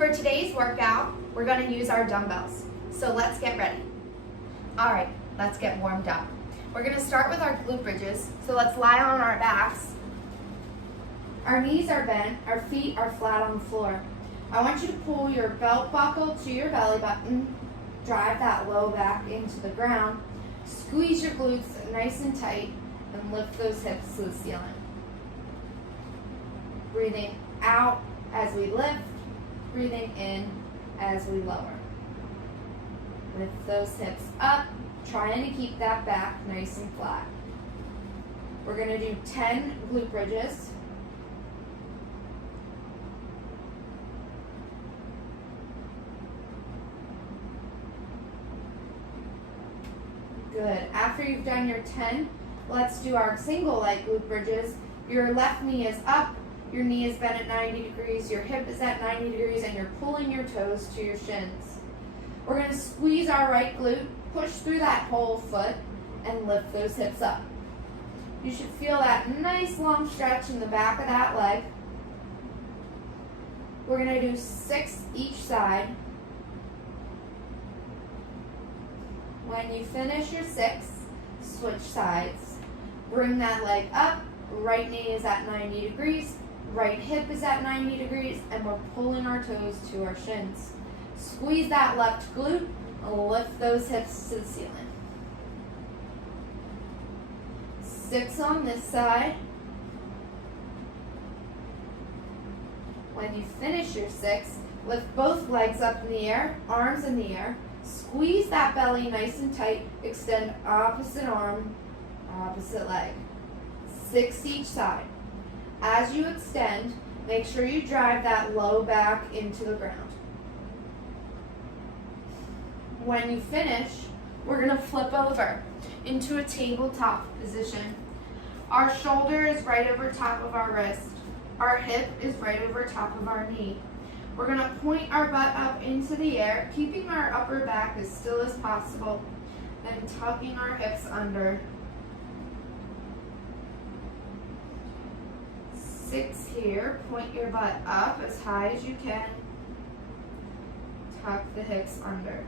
For today's workout, we're going to use our dumbbells. So let's get ready. All right, let's get warmed up. We're going to start with our glute bridges. So let's lie on our backs. Our knees are bent, our feet are flat on the floor. I want you to pull your belt buckle to your belly button, drive that low back into the ground, squeeze your glutes nice and tight, and lift those hips to the ceiling. Breathing out as we lift, breathing in as we lower. Lift those hips up, trying to keep that back nice and flat. We're going to do 10 glute bridges. Good. After you've done your 10, let's do our single leg glute bridges. Your left knee is up, your knee is bent at 90 degrees, your hip is at 90 degrees, and you're pulling your toes to your shins. We're going to squeeze our right glute, push through that whole foot, and lift those hips up. You should feel that nice long stretch in the back of that leg. We're going to do 6 each side. When you finish your 6, switch sides. Bring that leg up, right knee is at 90 degrees, right hip is at 90 degrees, and we're pulling our toes to our shins. Squeeze that left glute, lift those hips to the ceiling. 6 on this side. When you finish your 6, lift both legs up in the air, arms in the air. Squeeze that belly nice and tight. Extend opposite arm, opposite leg. 6 each side. As you extend, make sure you drive that low back into the ground. When you finish, we're going to flip over into a tabletop position. Our shoulder is right over top of our wrist. Our hip is right over top of our knee. We're going to point our butt up into the air, keeping our upper back as still as possible, then tucking our hips under. 6 here, point your butt up as high as you can, tuck the hips under.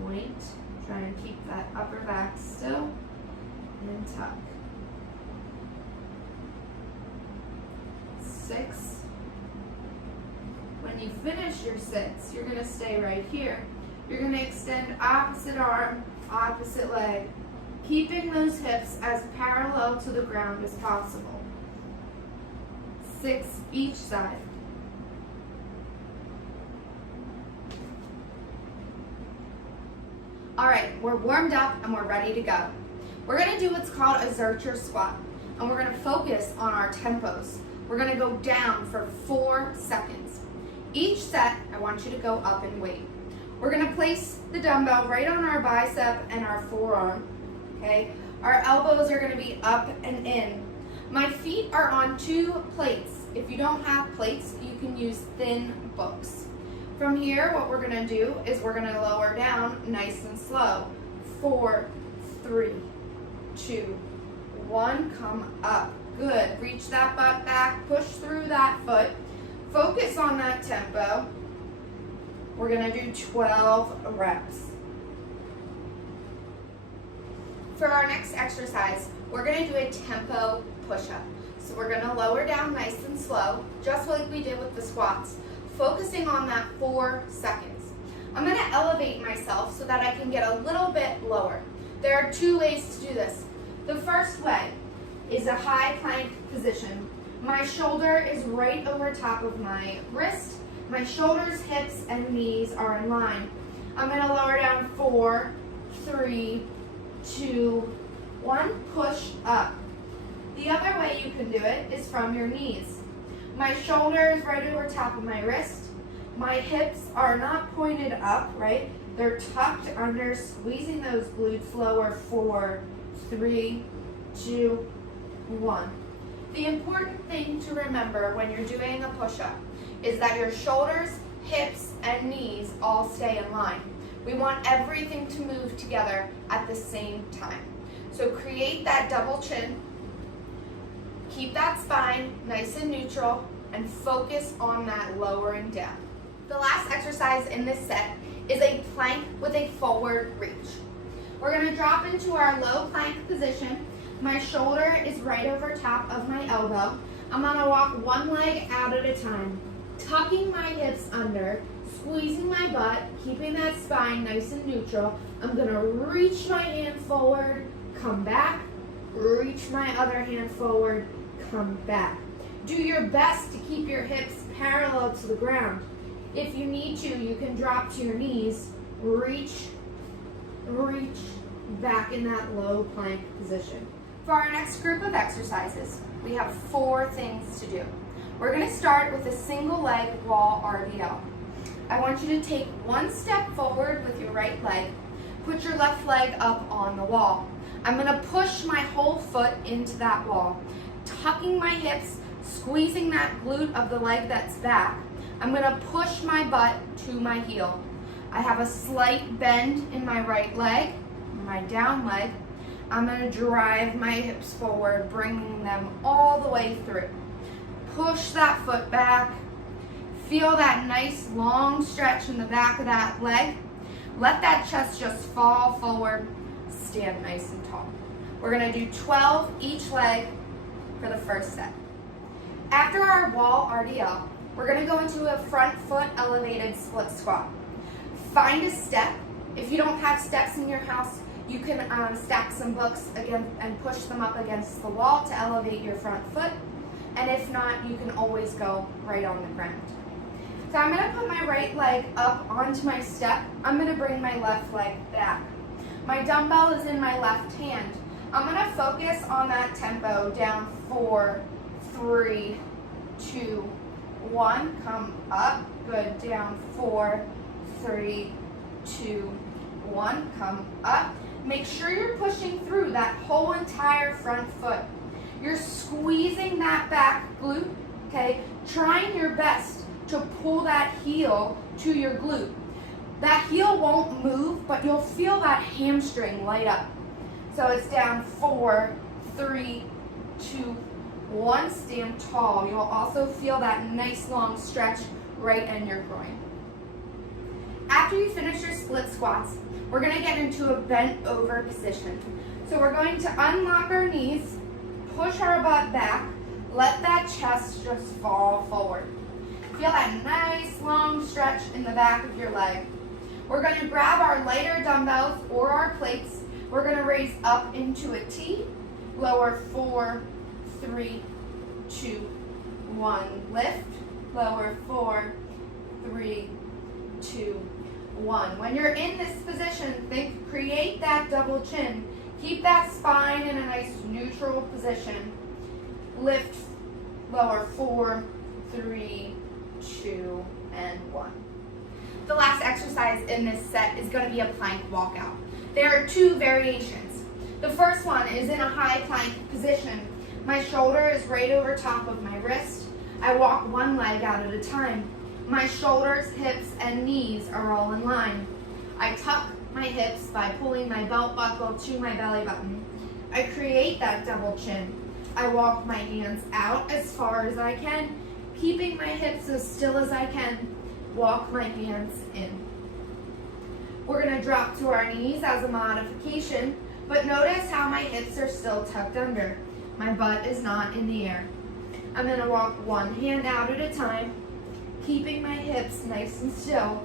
Point, try and keep that upper back still, and tuck. 6. When you finish your 6, you're going to stay right here. You're going to extend opposite arm, opposite leg, keeping those hips as parallel to the ground as possible. 6 each side. All right, we're warmed up and we're ready to go. We're going to do what's called assert your squat, and we're going to focus on our tempos. We're going to go down for 4 seconds. Each set, I want you to go up and wait. We're going to place the dumbbell right on our bicep and our forearm. Okay? Our elbows are going to be up and in. My feet are on 2 plates. If you don't have plates, you can use thin books. From here, what we're going to do is we're going to lower down nice and slow. 4, 3, 2, 1, come up. Good. Reach that butt back, push through that foot. Focus on that tempo. We're going to do 12 reps. For our next exercise, we're going to do a tempo push-up. So we're going to lower down nice and slow, just like we did with the squats, focusing on that 4 seconds. I'm going to elevate myself so that I can get a little bit lower. There are 2 ways to do this. The first way is a high plank position. My shoulder is right over top of my wrist. My shoulders, hips, and knees are in line. I'm going to lower down 4, 3, 2, 1, push up. The other way you can do it is from your knees. My shoulder is right over top of my wrist. My hips are not pointed up, right? They're tucked under, squeezing those glutes lower. 4, 3, 2, 1. The important thing to remember when you're doing a push-up is that your shoulders, hips, and knees all stay in line. We want everything to move together at the same time. So create that double chin. Keep that spine nice and neutral and focus on that lowering down. The last exercise in this set is a plank with a forward reach. We're going to drop into our low plank position. My shoulder is right over top of my elbow. I'm going to walk one leg out at a time, tucking my hips under, squeezing my butt, keeping that spine nice and neutral. I'm going to reach my hand forward, come back, reach my other hand forward, come back. Do your best to keep your hips parallel to the ground. If you need to, you can drop to your knees, reach back in that low plank position. For our next group of exercises, we have 4 things to do. We're going to start with a single leg wall RDL. I want you to take one step forward with your right leg, put your left leg up on the wall. I'm going to push my whole foot into that wall, tucking my hips, squeezing that glute of the leg that's back. I'm going to push my butt to my heel. I have a slight bend in my right leg, my down leg. I'm going to drive my hips forward, bringing them all the way through. Push that foot back. Feel that nice long stretch in the back of that leg. Let that chest just fall forward. Stand nice and tall. We're going to do 12 each leg for the first set. After our wall RDL, we're going to go into a front foot elevated split squat. Find a step. If you don't have steps in your house, you can stack some books again and push them up against the wall to elevate your front foot. And if not, you can always go right on the ground. So I'm going to put my right leg up onto my step. I'm going to bring my left leg back. My dumbbell is in my left hand. I'm going to focus on that tempo down 4, 3, 2, 1. Come up. Good. Down 4, 3, 2, 1. Come up. Make sure you're pushing through that whole entire front foot. You're squeezing that back glute, okay? Trying your best to pull that heel to your glute. That heel won't move, but you'll feel that hamstring light up. So it's down 4, 3, 2, 1. Stand tall. You'll also feel that nice long stretch right in your groin. After you finish your split squats, we're going to get into a bent over position. So we're going to unlock our knees, push our butt back, let that chest just fall forward. Feel that nice long stretch in the back of your leg. We're going to grab our lighter dumbbells or our plates. We're going to raise up into a T, lower 4, 3, 2, 1, lift, lower 4, 3, 2, 1. When you're in this position, create that double chin. Keep that spine in a nice neutral position. Lift, lower 4, 3, 2, and 1. The last exercise in this set is going to be a plank walkout. There are 2 variations. The first one is in a high plank position. My shoulder is right over top of my wrist. I walk one leg out at a time. My shoulders, hips, and knees are all in line. I tuck my hips by pulling my belt buckle to my belly button. I create that double chin. I walk my hands out as far as I can, keeping my hips as still as I can. Walk my hands in. We're going to drop to our knees as a modification, but notice how my hips are still tucked under. My butt is not in the air. I'm going to walk one hand out at a time, keeping my hips nice and still,